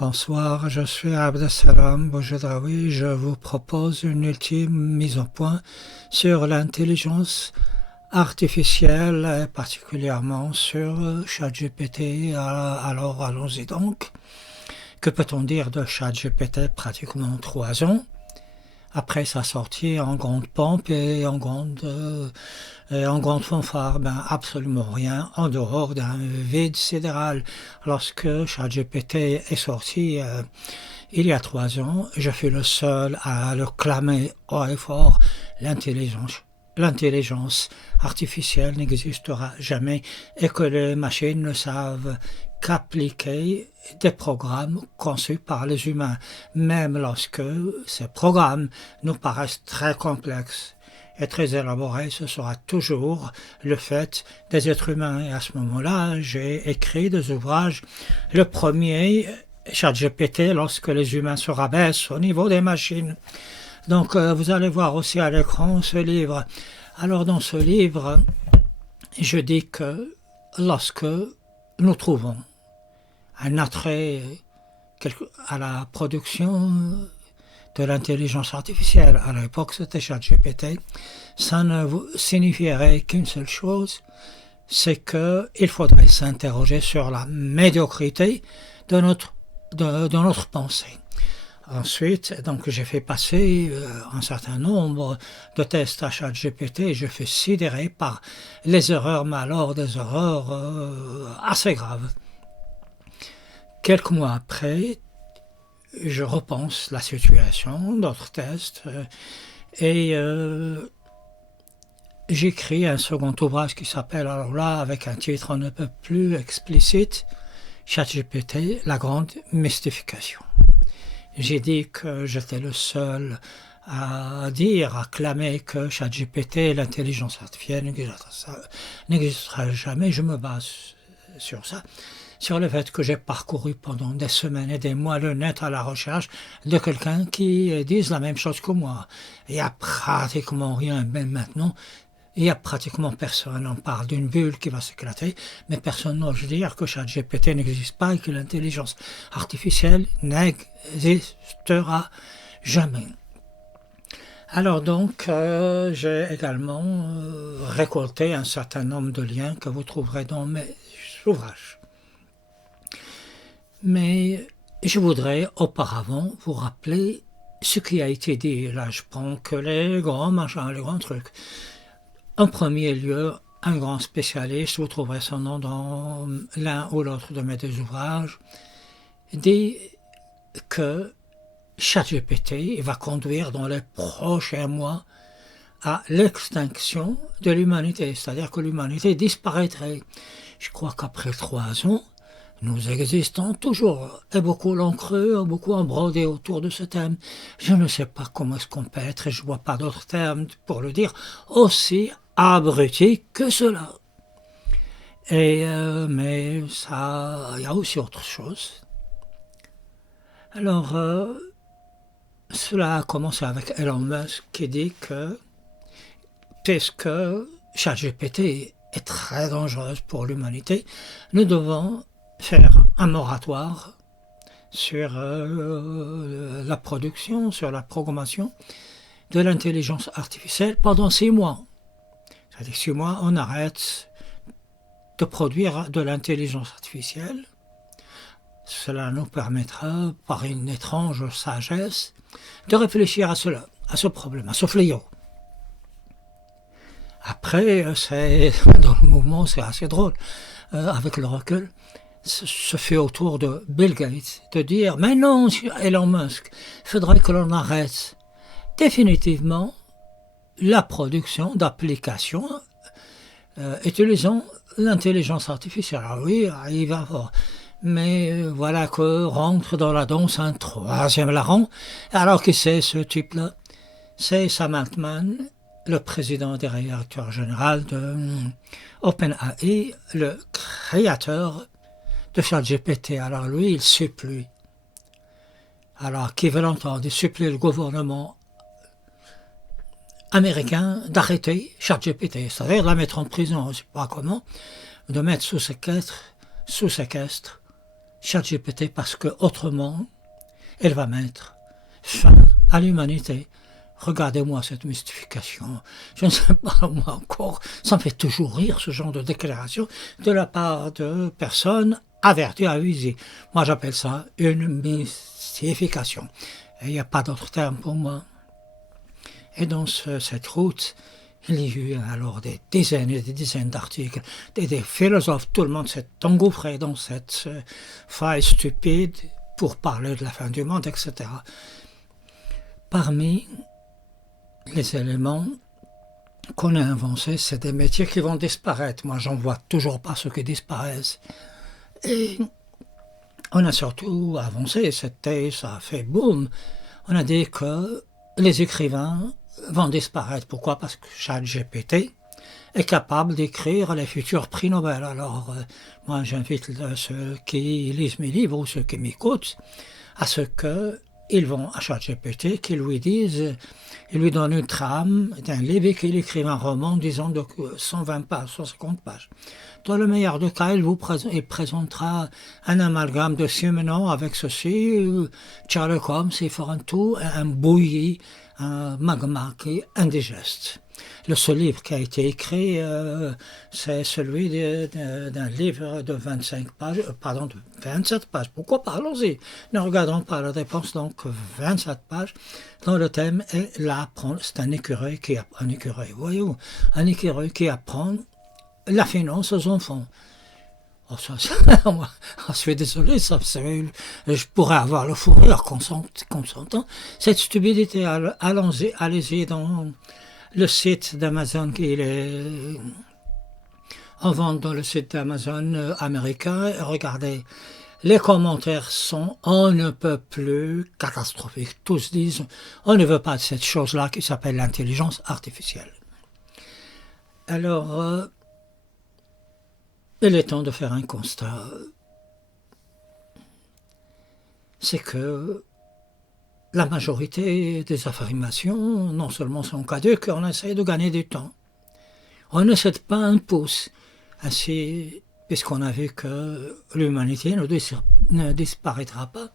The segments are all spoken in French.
Bonsoir, je suis Abdesalam Boujedaoui. Je vous propose une ultime mise au point sur l'intelligence artificielle, et particulièrement sur ChatGPT. Alors allons-y donc. Que peut-on dire de ChatGPT pratiquement 3 ans après sa sortie en grande pompe et en grande fanfare? Absolument rien, en dehors d'un vide sidéral. Lorsque ChatGPT est sorti il y a 3 ans, je fus le seul à le clamer haut et fort. L'intelligence artificielle n'existera jamais et que les machines ne savent qu'appliquer des programmes conçus par les humains, même lorsque ces programmes nous paraissent très complexes et très élaborés, ce sera toujours le fait des êtres humains. Et à ce moment-là, j'ai écrit des ouvrages. Le premier, ChatGPT, lorsque les humains se rabaissent au niveau des machines. Donc vous allez voir aussi à l'écran ce livre. Alors dans ce livre, je dis que lorsque nous trouvons un attrait à la production de l'intelligence artificielle, à l'époque c'était ChatGPT, ça ne signifierait qu'une seule chose, c'est qu'il faudrait s'interroger sur la médiocrité de notre pensée. Ensuite, donc, j'ai fait passer un certain nombre de tests à ChatGPT et je fus sidéré par les erreurs, mais alors des erreurs assez graves. Quelques mois après, je repense la situation, d'autres tests, et j'écris un second ouvrage qui s'appelle, alors là, avec un titre on ne peut plus explicite, ChatGPT, la grande mystification. J'ai dit que j'étais le seul à clamer que ChatGPT, l'intelligence artificielle, n'existera jamais. Je me base sur ça, sur le fait que j'ai parcouru pendant des semaines et des mois le net à la recherche de quelqu'un qui dise la même chose que moi. Il n'y a pratiquement rien, même maintenant. Il n'y a pratiquement personne. On parle d'une bulle qui va s'éclater, mais personne n'ose dire que ChatGPT n'existe pas et que l'intelligence artificielle n'existera jamais. Alors donc, j'ai également récolté un certain nombre de liens que vous trouverez dans mes ouvrages. Mais je voudrais auparavant vous rappeler ce qui a été dit. Là, je prends que les grands machins, les grands trucs. En premier lieu, un grand spécialiste, vous trouverez son nom dans l'un ou l'autre de mes deux ouvrages, dit que ChatGPT va conduire dans les prochains mois à l'extinction de l'humanité, c'est-à-dire que l'humanité disparaîtrait. Je crois qu'après 3 ans, nous existons toujours, et beaucoup l'ont cru, beaucoup ont brodé autour de ce thème. Je ne sais pas comment est-ce qu'on peut être, et je ne vois pas d'autres termes pour le dire, aussi abruti que cela. Mais ça, il y a aussi autre chose. Alors, cela a commencé avec Elon Musk qui dit que, puisque ChatGPT est très dangereuse pour l'humanité, nous devons faire un moratoire sur la production, sur la programmation de l'intelligence artificielle pendant 6 mois. C'est-à-dire 6 mois, on arrête de produire de l'intelligence artificielle. Cela nous permettra, par une étrange sagesse, de réfléchir à cela, à ce problème, à ce fléau. Après, dans le mouvement, c'est assez drôle, avec le recul. Ce fait autour de Bill Gates de dire « Mais non, Elon Musk, il faudrait que l'on arrête définitivement la production d'applications utilisant l'intelligence artificielle. » Alors oui, il va fort. Mais voilà que rentre dans la danse un troisième larron. Alors qui c'est ce type-là? C'est Sam Altman, le président directeur général de OpenAI, le créateur de ChatGPT. Alors lui, il supplie. Alors, qui veut l'entendre? Il supplie le gouvernement américain d'arrêter ChatGPT, c'est-à-dire de la mettre en prison, je ne sais pas comment, de mettre sous séquestre ChatGPT parce que autrement, elle va mettre fin à l'humanité. Regardez-moi cette mystification. Je ne sais pas, moi encore, ça me fait toujours rire ce genre de déclaration de la part de personnes averties, avisées. Moi j'appelle ça une mystification. Et il n'y a pas d'autre terme pour moi. Et dans cette route, il y a eu alors des dizaines et des dizaines d'articles, des philosophes, tout le monde s'est engouffré dans cette faille stupide pour parler de la fin du monde, etc. Parmi les éléments qu'on a inventés, c'est des métiers qui vont disparaître. Moi, j'en vois toujours pas ceux qui disparaissent. Et on a surtout avancé, ça a fait boum. On a dit que les écrivains vont disparaître. Pourquoi? Parce que ChatGPT est capable d'écrire les futurs prix Nobel. Alors, moi, j'invite ceux qui lisent mes livres ou ceux qui m'écoutent à ce qu'ils vont à ChatGPT, qu'ils lui disent, ils lui donnent une trame d'un livre et qu'il écrive un roman, disons, de 120 pages, 150 pages. Dans le meilleur des cas, il présentera un amalgame de Simenon avec ceci, Sherlock Holmes, il fera un tout, un bouilli, un magma qui est indigeste. Le seul livre qui a été écrit, c'est celui d'un livre de 25 pages, pardon, de 27 pages. Pourquoi pas? Allons-y. Ne regardons pas la réponse, donc 27 pages, dont le thème est l'apprendre. C'est un écureuil qui apprend, voyez-vous, un écureuil qui apprend la finance aux enfants. Oh, je suis désolé, je pourrais avoir le fou rire qu'on s'entend. Cette stupidité, allez-y dans le site d'Amazon, il est en vente dans le site d'Amazon américain. Regardez, les commentaires sont on ne peut plus catastrophiques. Tous disent on ne veut pas de cette chose-là qui s'appelle l'intelligence artificielle. Alors, il est temps de faire un constat. C'est que la majorité des affirmations, non seulement sont caduques, on essaie de gagner du temps. On ne cède pas un pouce. Ainsi, puisqu'on a vu que l'humanité ne disparaîtra pas,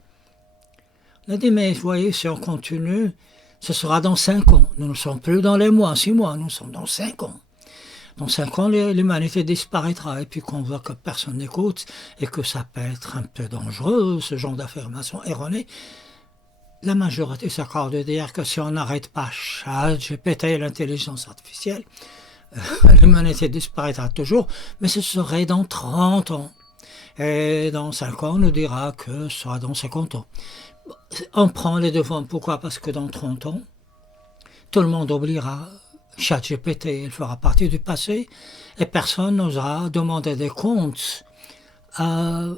on a dit, mais voyez, si on continue, ce sera dans 5 ans. Nous ne sommes plus dans les mois, 6 mois, nous sommes dans 5 ans. Dans 5 ans, l'humanité disparaîtra. Et puis qu'on voit que personne n'écoute et que ça peut être un peu dangereux, ce genre d'affirmation erronée, la majorité s'accorde de dire que si on n'arrête pas ChatGPT, l'intelligence artificielle, l'humanité disparaîtra toujours, mais ce serait dans 30 ans. Et dans 5 ans, on nous dira que ce sera dans 50 ans. On prend les devants. Pourquoi? Parce que dans 30 ans, tout le monde oubliera ChatGPT, il fera partie du passé, et personne n'osera demander des comptes à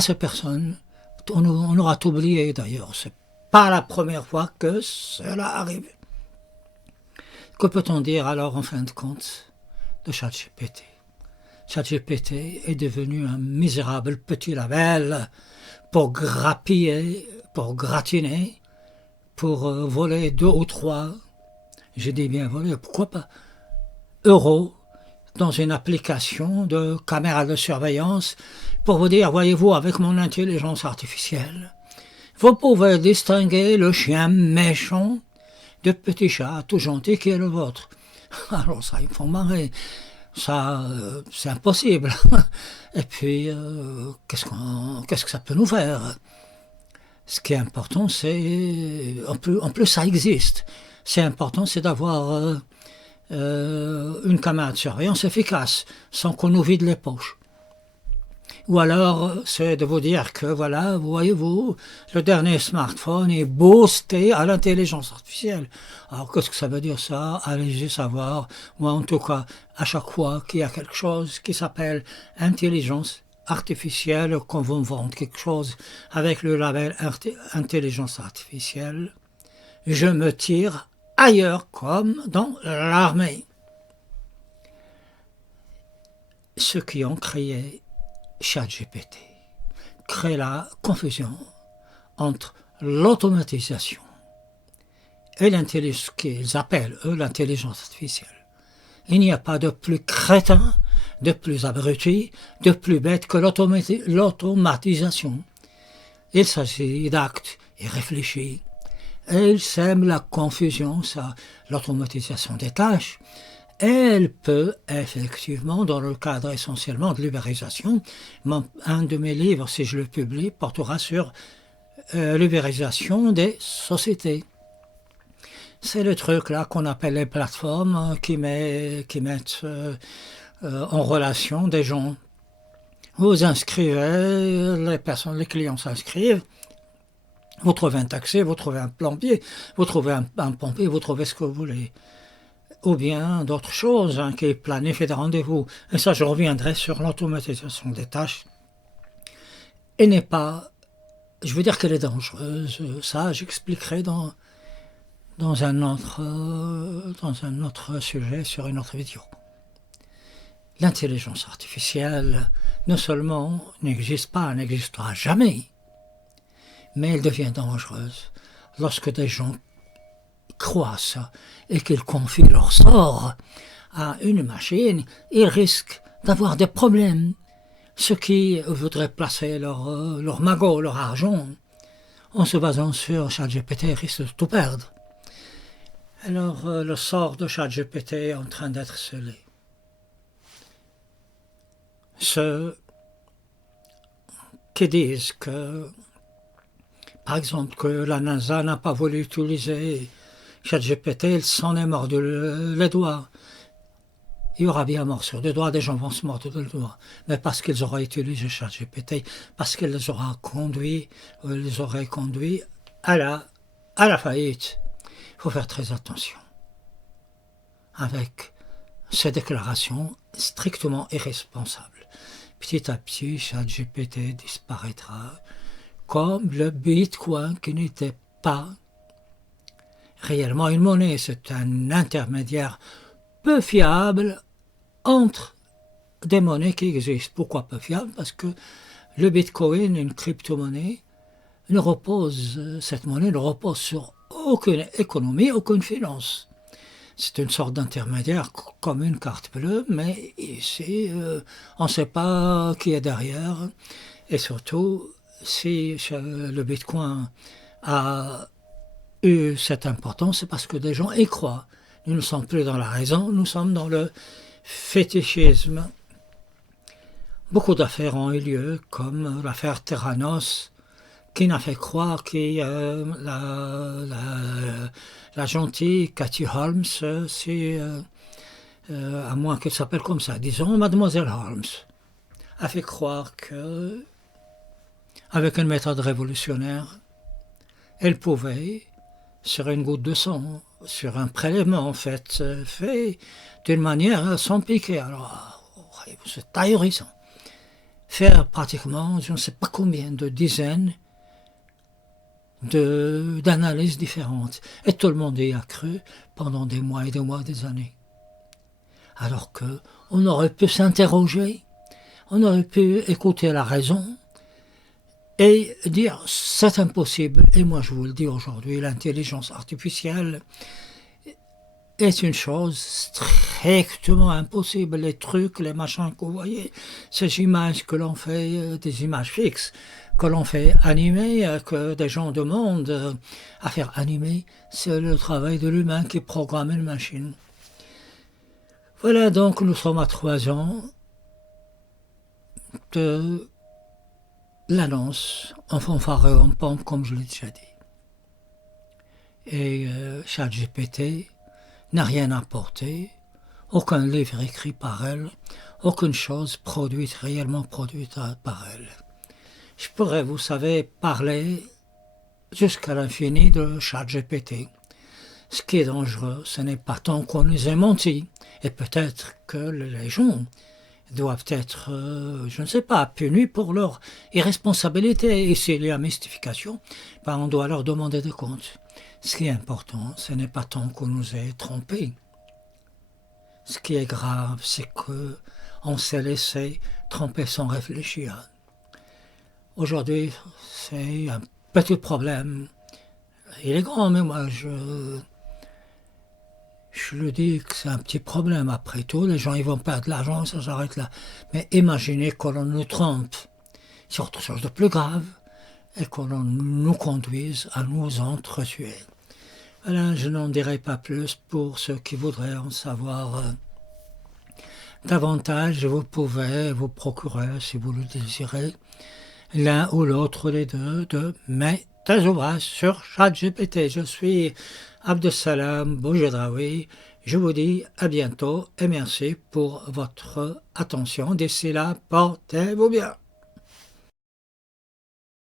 ces personnes. On aura tout oublié d'ailleurs. C'est pas la première fois que cela arrive. Que peut-on dire alors en fin de compte de ChatGPT? ChatGPT est devenu un misérable petit label pour grappiller, pour gratiner, pour voler 2 ou 3, je dis bien voler, pourquoi pas, euros dans une application de caméra de surveillance pour vous dire, voyez-vous, avec mon intelligence artificielle, vous pouvez distinguer le chien méchant du petit chat tout gentil qui est le vôtre. Alors ça, ils me font marrer. Ça, c'est impossible. Et puis, qu'est-ce que ça peut nous faire? Ce qui est important, c'est... En plus, ça existe. C'est important, c'est d'avoir une caméra de surveillance efficace, sans qu'on nous vide les poches. Ou alors, c'est de vous dire que, voilà, voyez-vous, le dernier smartphone est boosté à l'intelligence artificielle. Alors, qu'est-ce que ça veut dire ça? Allez-y savoir. Moi, en tout cas, à chaque fois qu'il y a quelque chose qui s'appelle intelligence artificielle, qu'on veut vendre quelque chose avec le label intelligence artificielle, je me tire ailleurs comme dans l'armée. Ceux qui ont créé ChatGPT créent la confusion entre l'automatisation et l'intelligence, ce qu'ils appellent eux l'intelligence artificielle. Il n'y a pas de plus crétin de plus abruti, de plus bête que l'automatisation. Il s'agit d'actes irréfléchis. Et il sème la confusion, l'automatisation des tâches. Elle peut effectivement, dans le cadre essentiellement de l'ubérisation, un de mes livres, si je le publie, portera sur l'ubérisation des sociétés. C'est le truc là qu'on appelle les plateformes qui mettent en relation des gens. Vous inscrivez, les clients s'inscrivent, vous trouvez un taxi, vous trouvez un plombier, vous trouvez un pompier, vous trouvez ce que vous voulez. Ou bien d'autres choses qui planifient des rendez-vous. Et ça, je reviendrai sur l'automatisation des tâches. Elle n'est pas... Je veux dire qu'elle est dangereuse. Ça, j'expliquerai dans un autre sujet, sur une autre vidéo. L'intelligence artificielle, non seulement n'existera jamais, mais elle devient dangereuse lorsque des gens croient ça et qu'ils confient leur sort à une machine. Ils risquent d'avoir des problèmes. Ceux qui voudraient placer leur magot, leur argent, en se basant sur ChatGPT, risquent de tout perdre. Alors, le sort de ChatGPT est en train d'être scellé. Ceux qui disent que, par exemple, que la NASA n'a pas voulu utiliser ChatGPT, il s'en est mordu les doigts. Il y aura bien mort sur les doigts, des gens vont se mordre les doigts. Mais parce qu'ils auraient utilisé ChatGPT, parce qu'ils les auraient conduits à la faillite. Il faut faire très attention avec ces déclarations strictement irresponsables. Petit à petit, ChatGPT disparaîtra comme le Bitcoin qui n'était pas réellement une monnaie. C'est un intermédiaire peu fiable entre des monnaies qui existent. Pourquoi peu fiable? Parce que le Bitcoin, une crypto-monnaie, cette monnaie ne repose sur aucune économie, aucune finance. C'est une sorte d'intermédiaire comme une carte bleue, mais ici, on ne sait pas qui est derrière. Et surtout, si le Bitcoin a eu cette importance, c'est parce que des gens y croient. Nous ne sommes plus dans la raison, nous sommes dans le fétichisme. Beaucoup d'affaires ont eu lieu, comme l'affaire Theranos, qui n'a fait croire que la gentille Cathy Holmes, à moins qu'elle s'appelle comme ça, disons Mademoiselle Holmes, a fait croire que, avec une méthode révolutionnaire, elle pouvait, sur une goutte de sang, sur un prélèvement en fait d'une manière sans piquer, alors c'est ahurissant, faire pratiquement je ne sais pas combien de dizaines d'analyses différentes. Et tout le monde y a cru pendant des mois et des mois, des années. Alors qu'on aurait pu s'interroger, on aurait pu écouter la raison et dire c'est impossible. Et moi je vous le dis aujourd'hui, l'intelligence artificielle est une chose strictement impossible. Les trucs, les machins que vous voyez, ces images que l'on fait, des images fixes, que l'on fait animer, que des gens demandent à faire animer, c'est le travail de l'humain qui programme une machine. Voilà, donc nous sommes à 3 ans de l'annonce en fanfare et en pompe, comme je l'ai déjà dit. Et ChatGPT n'a rien apporté, aucun livre écrit par elle, aucune chose réellement produite par elle. Je pourrais, vous savez, parler jusqu'à l'infini de ChatGPT. Ce qui est dangereux, ce n'est pas tant qu'on nous ait menti, et peut-être que les gens doivent être, je ne sais pas, punis pour leur irresponsabilité. Et s'il y a mystification, on doit leur demander des comptes. Ce qui est important, ce n'est pas tant qu'on nous ait trompés. Ce qui est grave, c'est qu'on s'est laissé tromper sans réfléchir. Aujourd'hui, c'est un petit problème. Il est grand, mais moi, Je lui dis que c'est un petit problème après tout, les gens ils vont perdre de l'argent, ça s'arrête là. Mais imaginez que l'on nous trompe sur autre chose de plus grave et que l'on nous conduise à nous entretuer. Voilà, je n'en dirai pas plus pour ceux qui voudraient en savoir davantage. Vous pouvez vous procurer, si vous le désirez, l'un ou l'autre des deux de mes ouvrages sur ChatGPT. Je suis Abdesalam Boujedraoui. Je vous dis à bientôt et merci pour votre attention. D'ici là, portez-vous bien.